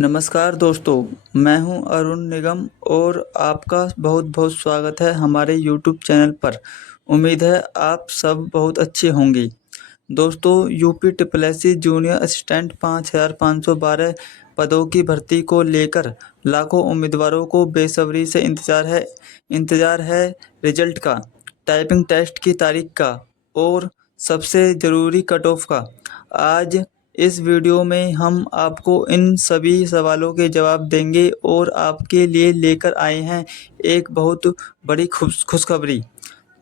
नमस्कार दोस्तों, मैं हूं अरुण निगम और आपका बहुत बहुत स्वागत है हमारे यूट्यूब चैनल पर। उम्मीद है आप सब बहुत अच्छे होंगे। दोस्तों, यूपी ट्रिपल जूनियर असिस्टेंट 5512 पदों की भर्ती को लेकर लाखों उम्मीदवारों को बेसब्री से इंतज़ार है रिजल्ट का, टाइपिंग टेस्ट की तारीख का और सबसे ज़रूरी कट ऑफ का। आज इस वीडियो में हम आपको इन सभी सवालों के जवाब देंगे और आपके लिए लेकर आए हैं एक बहुत बड़ी खुशखबरी।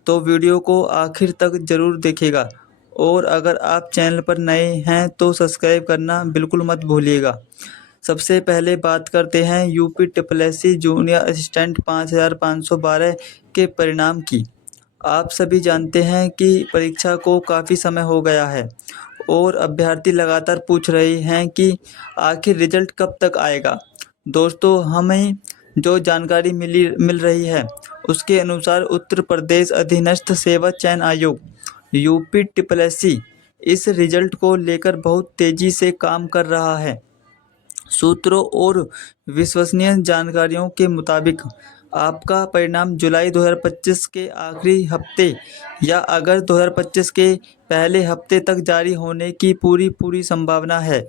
तो वीडियो को आखिर तक ज़रूर देखिएगा और अगर आप चैनल पर नए हैं तो सब्सक्राइब करना बिल्कुल मत भूलिएगा। सबसे पहले बात करते हैं यूपी ट्रिपल जूनियर असिस्टेंट 5512 के परिणाम की। आप सभी जानते हैं कि परीक्षा को काफ़ी समय हो गया है और अभ्यर्थी लगातार पूछ रहे हैं कि आखिर रिजल्ट कब तक आएगा। दोस्तों, हमें जो जानकारी मिल रही है उसके अनुसार उत्तर प्रदेश अधीनस्थ सेवा चयन आयोग यूपी ट्रिपल इस रिजल्ट को लेकर बहुत तेज़ी से काम कर रहा है। सूत्रों और विश्वसनीय जानकारियों के मुताबिक आपका परिणाम जुलाई 2025 के आखिरी हफ्ते या अगस्त 2025 के पहले हफ्ते तक जारी होने की पूरी संभावना है।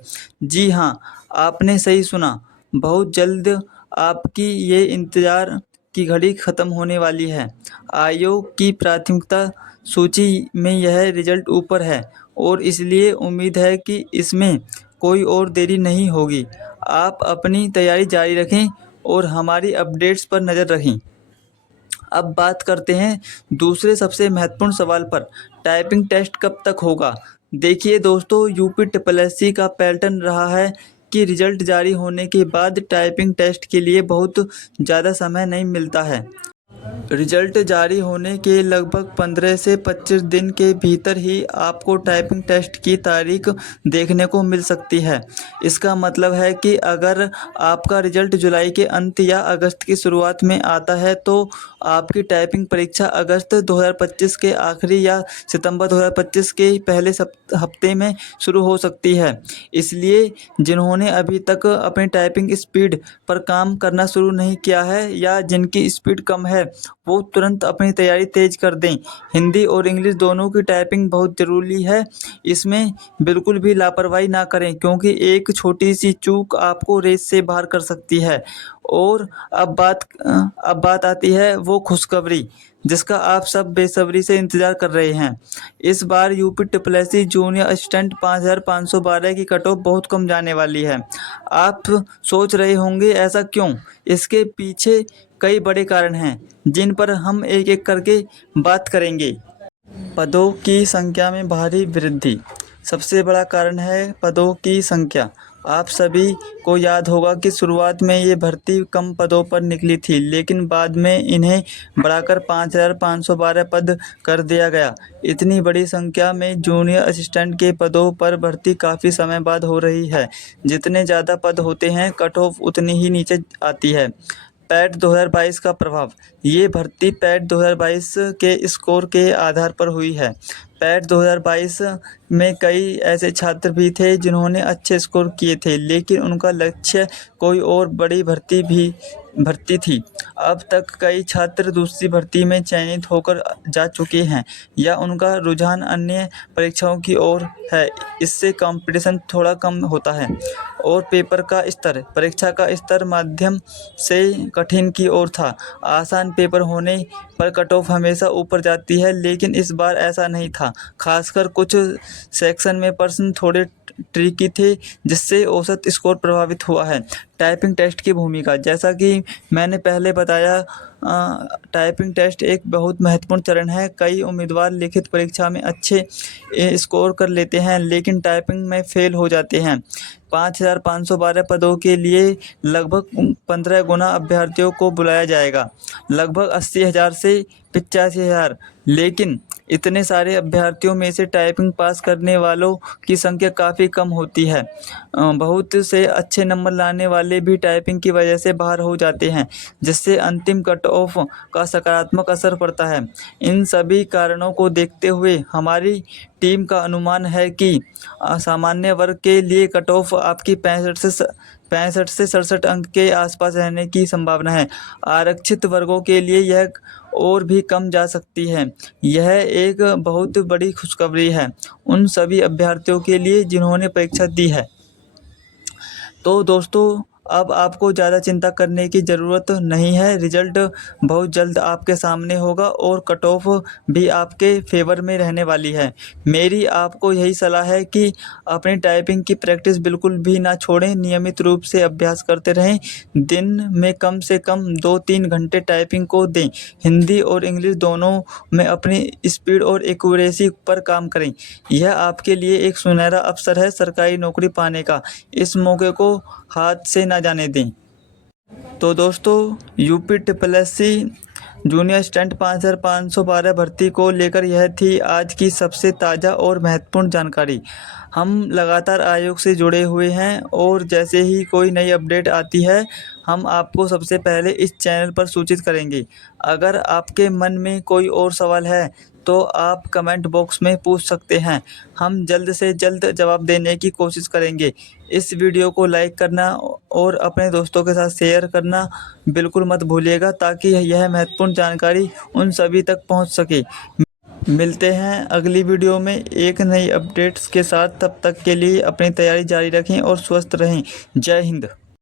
जी हाँ, आपने सही सुना। बहुत जल्द आपकी ये इंतज़ार की घड़ी ख़त्म होने वाली है। आयोग की प्राथमिकता सूची में यह रिजल्ट ऊपर है और इसलिए उम्मीद है कि इसमें कोई और देरी नहीं होगी। आप अपनी तैयारी जारी रखें और हमारी अपडेट्स पर नज़र रखें। अब बात करते हैं दूसरे सबसे महत्वपूर्ण सवाल पर, टाइपिंग टेस्ट कब तक होगा। देखिए दोस्तों, यूपी ट्रिपल का पैटर्न रहा है कि रिजल्ट जारी होने के बाद टाइपिंग टेस्ट के लिए बहुत ज़्यादा समय नहीं मिलता है। रिजल्ट जारी होने के लगभग 15 से 25 दिन के भीतर ही आपको टाइपिंग टेस्ट की तारीख देखने को मिल सकती है। इसका मतलब है कि अगर आपका रिजल्ट जुलाई के अंत या अगस्त की शुरुआत में आता है तो आपकी टाइपिंग परीक्षा अगस्त 2025 के आखिरी या सितंबर 2025 के पहले हफ्ते में शुरू हो सकती है। इसलिए जिन्होंने अभी तक अपनी टाइपिंग स्पीड पर काम करना शुरू नहीं किया है या जिनकी स्पीड कम है वो तुरंत अपनी तैयारी तेज कर दें। हिंदी और इंग्लिश दोनों की टाइपिंग बहुत ज़रूरी है। इसमें बिल्कुल भी लापरवाही ना करें क्योंकि एक छोटी सी चूक आपको रेस से बाहर कर सकती है। और अब बात आती है वो खुशखबरी जिसका आप सब बेसब्री से इंतज़ार कर रहे हैं। इस बार यूपी ट्रिपल जूनियर असिस्टेंट 5512 की कट ऑफ बहुत कम जाने वाली है। आप सोच रहे होंगे ऐसा क्यों? इसके पीछे कई बड़े कारण हैं जिन पर हम एक एक करके बात करेंगे। पदों की संख्या में भारी वृद्धि सबसे बड़ा कारण है। पदों की संख्या, आप सभी को याद होगा कि शुरुआत में ये भर्ती कम पदों पर निकली थी लेकिन बाद में इन्हें बढ़ाकर 5512 पद कर दिया गया। इतनी बड़ी संख्या में जूनियर असिस्टेंट के पदों पर भर्ती काफ़ी समय बाद हो रही है। जितने ज़्यादा पद होते हैं कट ऑफ उतनी ही नीचे आती है। पैट 2022 का प्रभाव, ये भर्ती पैट 2022 के स्कोर के आधार पर हुई है। पैट 2022 में कई ऐसे छात्र भी थे जिन्होंने अच्छे स्कोर किए थे लेकिन उनका लक्ष्य कोई और बड़ी भर्ती थी। अब तक कई छात्र दूसरी भर्ती में चयनित होकर जा चुके हैं या उनका रुझान अन्य परीक्षाओं की ओर है। इससे कंपटीशन थोड़ा कम होता है। और पेपर का स्तर, परीक्षा का स्तर माध्यम से कठिन की ओर था। आसान पेपर होने पर कट ऑफ हमेशा ऊपर जाती है लेकिन इस बार ऐसा नहीं था। खासकर कुछ सेक्शन में प्रश्न थोड़े ट्रिकी थे जिससे औसत स्कोर प्रभावित हुआ है। टाइपिंग टेस्ट की भूमिका, जैसा कि मैंने पहले बताया, टाइपिंग टेस्ट एक बहुत महत्वपूर्ण चरण है। कई उम्मीदवार लिखित परीक्षा में अच्छे स्कोर कर लेते हैं लेकिन टाइपिंग में फेल हो जाते हैं। 5512 पदों के लिए लगभग 15 गुना अभ्यर्थियों को बुलाया जाएगा, लगभग 80,000 से 85,000। लेकिन इतने सारे अभ्यर्थियों में से टाइपिंग पास करने वालों की संख्या काफ़ी कम होती है। बहुत से अच्छे नंबर लाने वाले भी टाइपिंग की वजह से बाहर हो जाते हैं जिससे अंतिम कट ऑफ का सकारात्मक असर पड़ता है। इन सभी कारणों को देखते हुए हमारी टीम का अनुमान है कि सामान्य वर्ग के लिए कट ऑफ आपकी 65 से 65 से 67 अंक के आसपास रहने की संभावना है। आरक्षित वर्गों के लिए यह और भी कम जा सकती है। यह एक बहुत बड़ी खुशखबरी है उन सभी अभ्यर्थियों के लिए जिन्होंने परीक्षा दी है। तो दोस्तों, अब आपको ज़्यादा चिंता करने की ज़रूरत नहीं है। रिजल्ट बहुत जल्द आपके सामने होगा और कट ऑफ भी आपके फेवर में रहने वाली है। मेरी आपको यही सलाह है कि अपनी टाइपिंग की प्रैक्टिस बिल्कुल भी ना छोड़ें। नियमित रूप से अभ्यास करते रहें। दिन में कम से कम 2-3 घंटे टाइपिंग को दें। हिंदी और इंग्लिश दोनों में अपनी स्पीड और एक्यूरेसी पर काम करें। यह आपके लिए एक सुनहरा अवसर है सरकारी नौकरी पाने का। इस मौके को हाथ से ना जाने दें। तो दोस्तों, यूपी ट्रिपल जूनियर स्टैंड 5512 भर्ती को लेकर यह थी आज की सबसे ताज़ा और महत्वपूर्ण जानकारी। हम लगातार आयोग से जुड़े हुए हैं और जैसे ही कोई नई अपडेट आती है हम आपको सबसे पहले इस चैनल पर सूचित करेंगे। अगर आपके मन में कोई और सवाल है तो आप कमेंट बॉक्स में पूछ सकते हैं। हम जल्द से जल्द जवाब देने की कोशिश करेंगे। इस वीडियो को लाइक करना और अपने दोस्तों के साथ शेयर करना बिल्कुल मत भूलिएगा ताकि यह महत्वपूर्ण जानकारी उन सभी तक पहुंच सके। मिलते हैं अगली वीडियो में एक नई अपडेट्स के साथ। तब तक के लिए अपनी तैयारी जारी रखें और स्वस्थ रहें। जय हिंद।